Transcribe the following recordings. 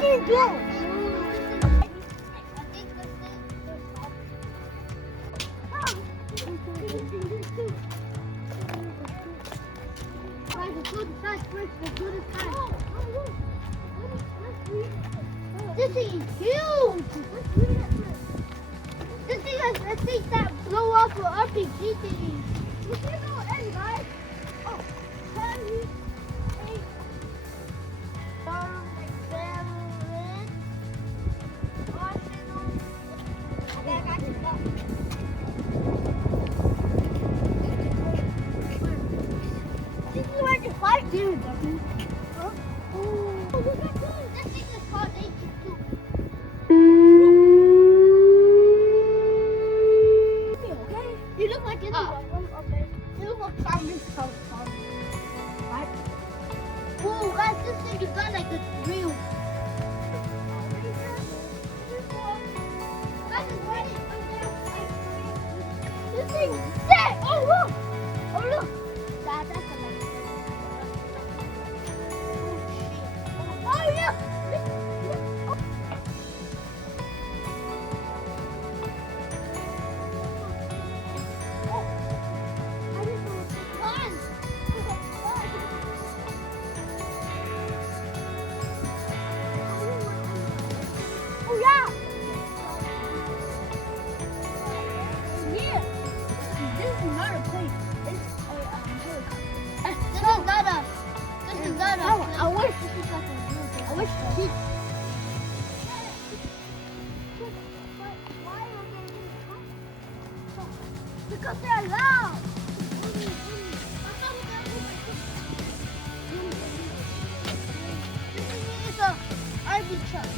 did you do? This is huge! This thing is the thing that blow up for RPG thingies. You see no end, guys? Oh, can you take some experiment? Arsenal. Okay, I got you. This is where you fight, dude. Huh? Oh, look at this. This thing is called H2. Okay? You look like it's okay. You look like Simon's house. Right? Whoa, guys, this thing is not like it's real. Guys, it's ready. This thing is sick. Oh, look. Oh, look. That's a nice Oh, yeah. Oh, yeah. Yeah. This is not a plane. It's a helicopter. This is not a. I wish this was like a real thing. I wish he. Why are they because they're loud. This is a RV truck.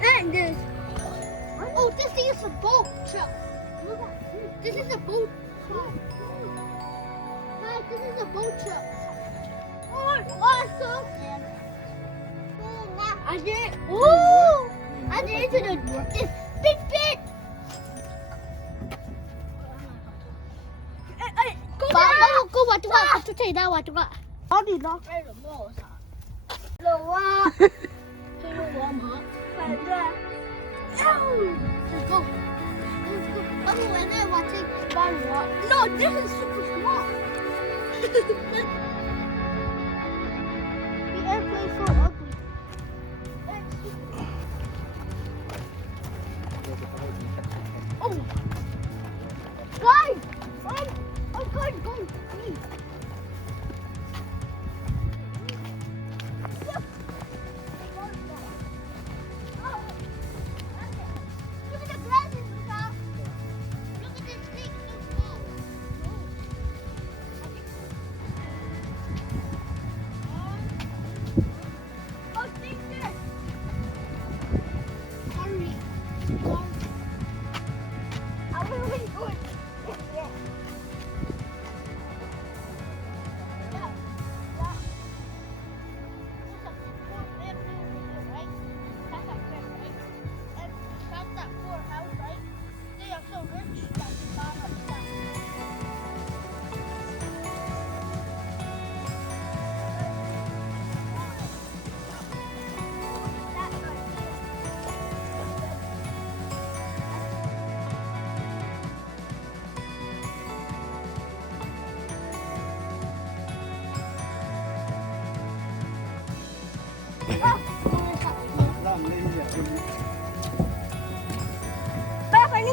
And this. Oh, this thing is a boat truck. This is a boat truck. Guys, this is a boat truck. Oh, awesome. I did. Ooh! I did it to this big bit. Go back. Go back. Go take that one. I'll be locked in the walls. The wall. Cái warm hả? Phải ra. Let's go. Let's go. Oh, and I want to take one walk. No, this is super small. The airplane's so ugly. Oh, guys, I'm going to go. Ba phải đi.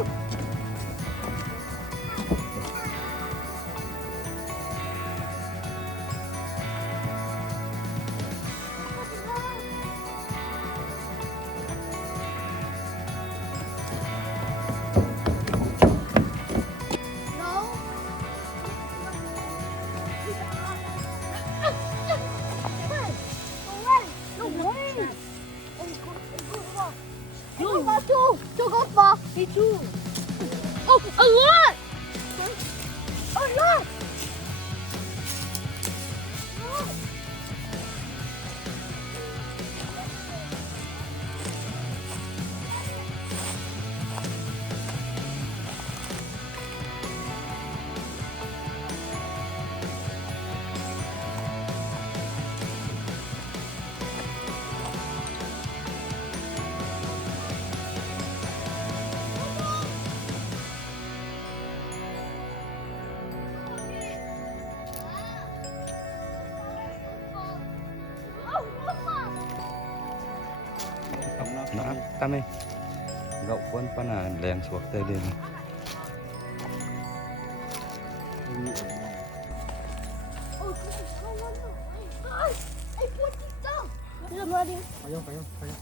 Two. Two goes ball. Me too. Oh, a lot. nó tan đi gậu quân pan là lèn xuống tới đêm Làm rồi đi. Phải không?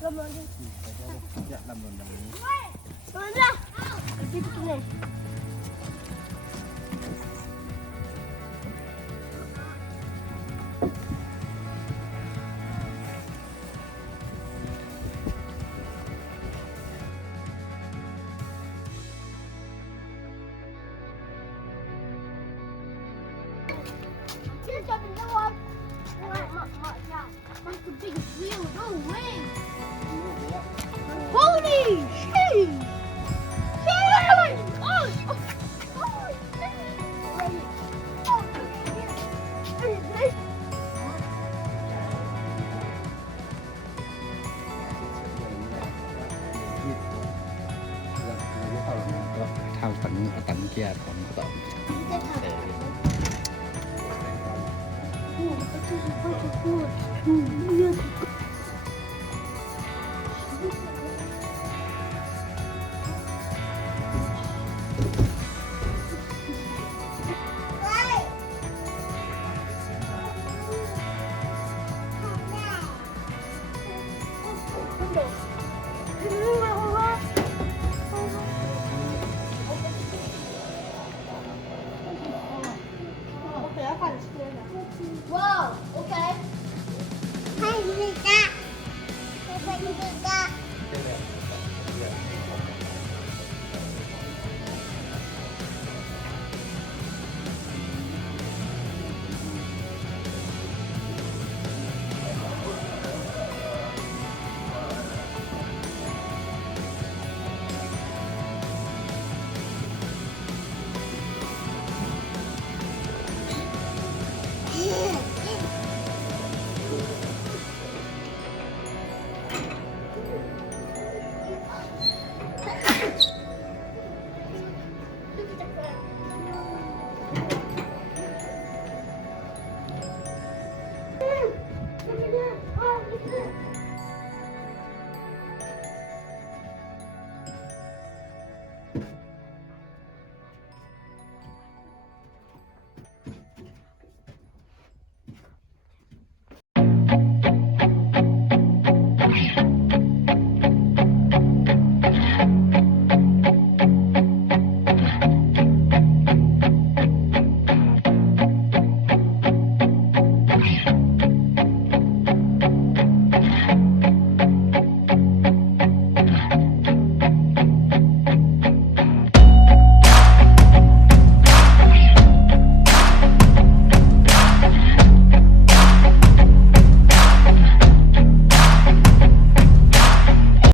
Làm rồi đi. Dạ, làm rồi. Rồi ra. Đi cái này. Chưa cho mình đâu không? Mở ra. That's the biggest wheel. No way. Holy shit! Shit! Oh! Thao tận kia còn tận Wow, okay. Hai người ta. Hai người ta. Look at that. Oh, look at that.